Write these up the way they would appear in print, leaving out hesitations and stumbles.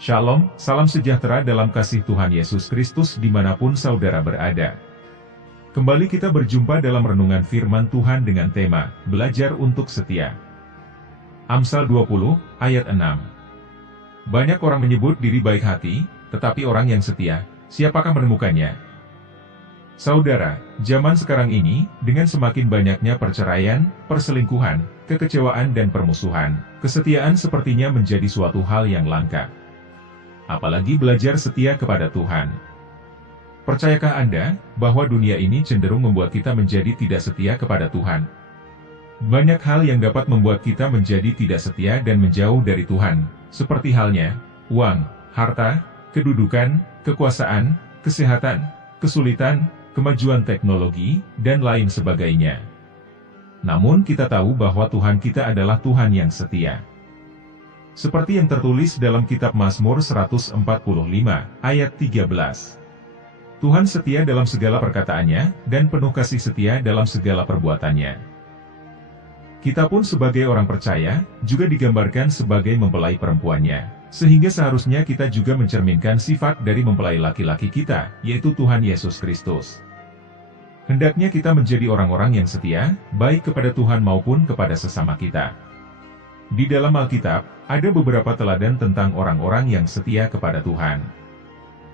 Shalom, salam sejahtera dalam kasih Tuhan Yesus Kristus dimanapun saudara berada. Kembali kita berjumpa dalam renungan firman Tuhan dengan tema, Belajar untuk Setia. Amsal 20, ayat 6. Banyak orang menyebut diri baik hati, tetapi orang yang setia, siapakah menemukannya? Saudara, zaman sekarang ini, dengan semakin banyaknya perceraian, perselingkuhan, kekecewaan dan permusuhan, kesetiaan sepertinya menjadi suatu hal yang langka. Apalagi belajar setia kepada Tuhan. Percayakah Anda, bahwa dunia ini cenderung membuat kita menjadi tidak setia kepada Tuhan? Banyak hal yang dapat membuat kita menjadi tidak setia dan menjauh dari Tuhan, seperti halnya, uang, harta, kedudukan, kekuasaan, kesehatan, kesulitan, kemajuan teknologi, dan lain sebagainya. Namun kita tahu bahwa Tuhan kita adalah Tuhan yang setia. Seperti yang tertulis dalam kitab Mazmur 145, ayat 13. Tuhan setia dalam segala perkataannya, dan penuh kasih setia dalam segala perbuatannya. Kita pun sebagai orang percaya, juga digambarkan sebagai mempelai perempuannya, sehingga seharusnya kita juga mencerminkan sifat dari mempelai laki-laki kita, yaitu Tuhan Yesus Kristus. Hendaknya kita menjadi orang-orang yang setia, baik kepada Tuhan maupun kepada sesama kita. Di dalam Alkitab, ada beberapa teladan tentang orang-orang yang setia kepada Tuhan.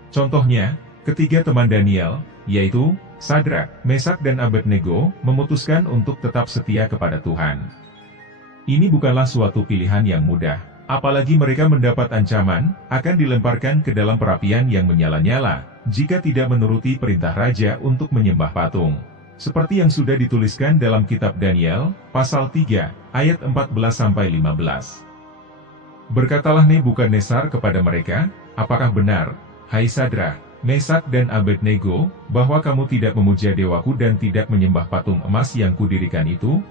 Contohnya, ketiga teman Daniel, yaitu Sadrak, Mesak dan Abednego, memutuskan untuk tetap setia kepada Tuhan. Ini bukanlah suatu pilihan yang mudah, apalagi mereka mendapat ancaman, akan dilemparkan ke dalam perapian yang menyala-nyala, jika tidak menuruti perintah raja untuk menyembah patung. Seperti yang sudah dituliskan dalam kitab Daniel, pasal 3, ayat 14-15. Berkatalah Nebukadnezar kepada mereka, apakah benar, hai Sadrak, Mesak dan Abednego, bahwa kamu tidak memuja dewaku dan tidak menyembah patung emas yang kudirikan itu?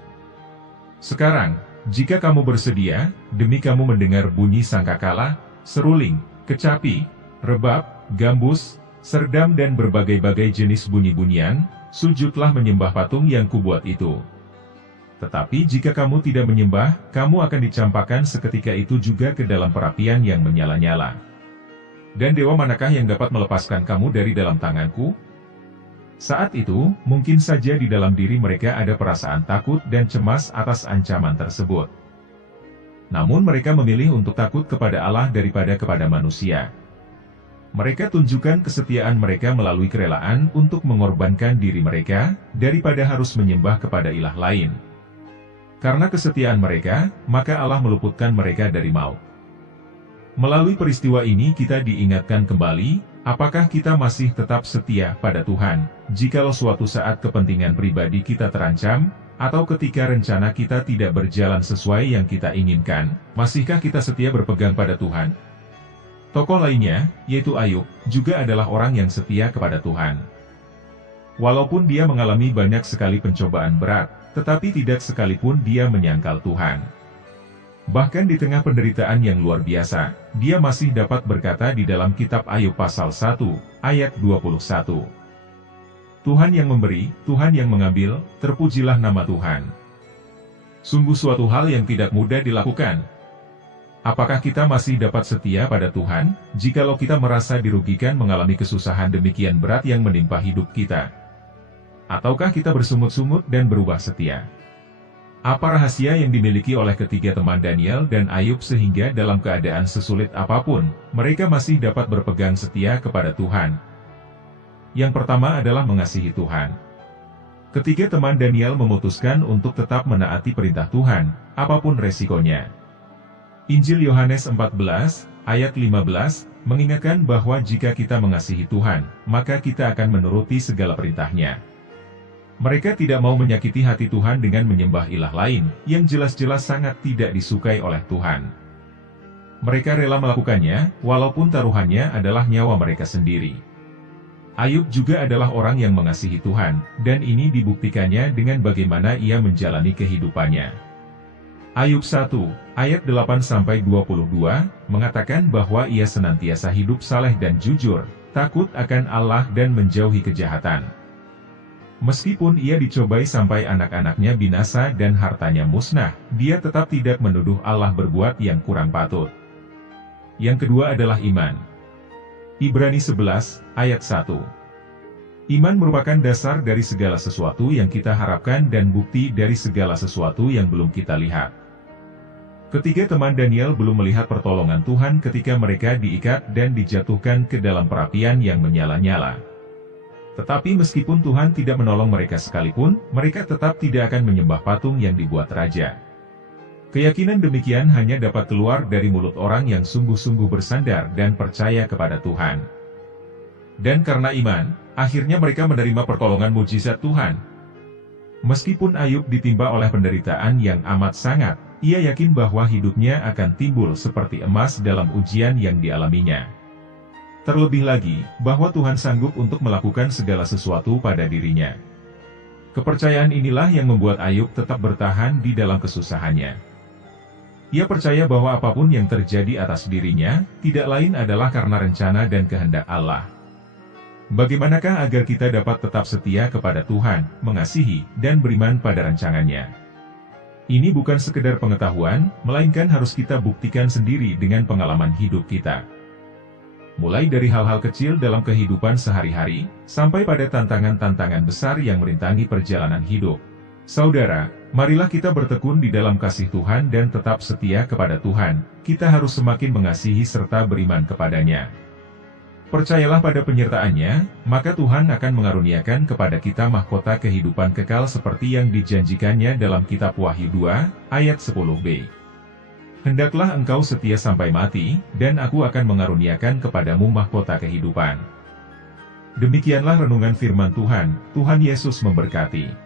Sekarang, jika kamu bersedia, demi kamu mendengar bunyi sangkakala, seruling, kecapi, rebab, gambus, serdam dan berbagai-bagai jenis bunyi-bunyian, sujudlah menyembah patung yang kubuat itu. Tetapi jika kamu tidak menyembah, kamu akan dicampakkan seketika itu juga ke dalam perapian yang menyala-nyala. Dan dewa manakah yang dapat melepaskan kamu dari dalam tanganku? Saat itu, mungkin saja di dalam diri mereka ada perasaan takut dan cemas atas ancaman tersebut. Namun mereka memilih untuk takut kepada Allah daripada kepada manusia. Mereka tunjukkan kesetiaan mereka melalui kerelaan untuk mengorbankan diri mereka, daripada harus menyembah kepada ilah lain. Karena kesetiaan mereka, maka Allah meluputkan mereka dari maut. Melalui peristiwa ini kita diingatkan kembali, apakah kita masih tetap setia pada Tuhan, jikalau suatu saat kepentingan pribadi kita terancam, atau ketika rencana kita tidak berjalan sesuai yang kita inginkan, masihkah kita setia berpegang pada Tuhan? Tokoh lainnya, yaitu Ayub, juga adalah orang yang setia kepada Tuhan. Walaupun dia mengalami banyak sekali pencobaan berat, tetapi tidak sekalipun dia menyangkal Tuhan. Bahkan di tengah penderitaan yang luar biasa, dia masih dapat berkata di dalam kitab Ayub pasal 1, ayat 21. Tuhan yang memberi, Tuhan yang mengambil, terpujilah nama Tuhan. Sungguh suatu hal yang tidak mudah dilakukan. Apakah kita masih dapat setia pada Tuhan, jikalau kita merasa dirugikan mengalami kesusahan demikian berat yang menimpa hidup kita? Ataukah kita bersungut-sungut dan berubah setia? Apa rahasia yang dimiliki oleh ketiga teman Daniel dan Ayub sehingga dalam keadaan sesulit apapun, mereka masih dapat berpegang setia kepada Tuhan? Yang pertama adalah mengasihi Tuhan. Ketiga teman Daniel memutuskan untuk tetap menaati perintah Tuhan, apapun resikonya. Injil Yohanes 14, ayat 15, mengingatkan bahwa jika kita mengasihi Tuhan, maka kita akan menuruti segala perintah-Nya. Mereka tidak mau menyakiti hati Tuhan dengan menyembah ilah lain, yang jelas-jelas sangat tidak disukai oleh Tuhan. Mereka rela melakukannya, walaupun taruhannya adalah nyawa mereka sendiri. Ayub juga adalah orang yang mengasihi Tuhan, dan ini dibuktikannya dengan bagaimana ia menjalani kehidupannya. Ayub 1, ayat 8-22, mengatakan bahwa ia senantiasa hidup saleh dan jujur, takut akan Allah dan menjauhi kejahatan. Meskipun ia dicobai sampai anak-anaknya binasa dan hartanya musnah, dia tetap tidak menuduh Allah berbuat yang kurang patut. Yang kedua adalah iman. Ibrani 11, ayat 1. Iman merupakan dasar dari segala sesuatu yang kita harapkan dan bukti dari segala sesuatu yang belum kita lihat. Ketiga teman Daniel belum melihat pertolongan Tuhan ketika mereka diikat dan dijatuhkan ke dalam perapian yang menyala-nyala. Tetapi meskipun Tuhan tidak menolong mereka sekalipun, mereka tetap tidak akan menyembah patung yang dibuat raja. Keyakinan demikian hanya dapat keluar dari mulut orang yang sungguh-sungguh bersandar dan percaya kepada Tuhan. Dan karena iman, akhirnya mereka menerima pertolongan mujizat Tuhan. Meskipun Ayub ditimpa oleh penderitaan yang amat sangat, ia yakin bahwa hidupnya akan timbul seperti emas dalam ujian yang dialaminya. Terlebih lagi, bahwa Tuhan sanggup untuk melakukan segala sesuatu pada dirinya. Kepercayaan inilah yang membuat Ayub tetap bertahan di dalam kesusahannya. Ia percaya bahwa apapun yang terjadi atas dirinya, tidak lain adalah karena rencana dan kehendak Allah. Bagaimanakah agar kita dapat tetap setia kepada Tuhan, mengasihi, dan beriman pada rancangannya? Ini bukan sekedar pengetahuan, melainkan harus kita buktikan sendiri dengan pengalaman hidup kita. Mulai dari hal-hal kecil dalam kehidupan sehari-hari, sampai pada tantangan-tantangan besar yang merintangi perjalanan hidup. Saudara, marilah kita bertekun di dalam kasih Tuhan dan tetap setia kepada Tuhan. Kita harus semakin mengasihi serta beriman kepadanya. Percayalah pada penyertaan-Nya, maka Tuhan akan mengaruniakan kepada kita mahkota kehidupan kekal seperti yang dijanjikannya dalam kitab Wahyu 2, ayat 10b. Hendaklah engkau setia sampai mati, dan aku akan mengaruniakan kepadamu mahkota kehidupan. Demikianlah renungan firman Tuhan. Tuhan Yesus memberkati.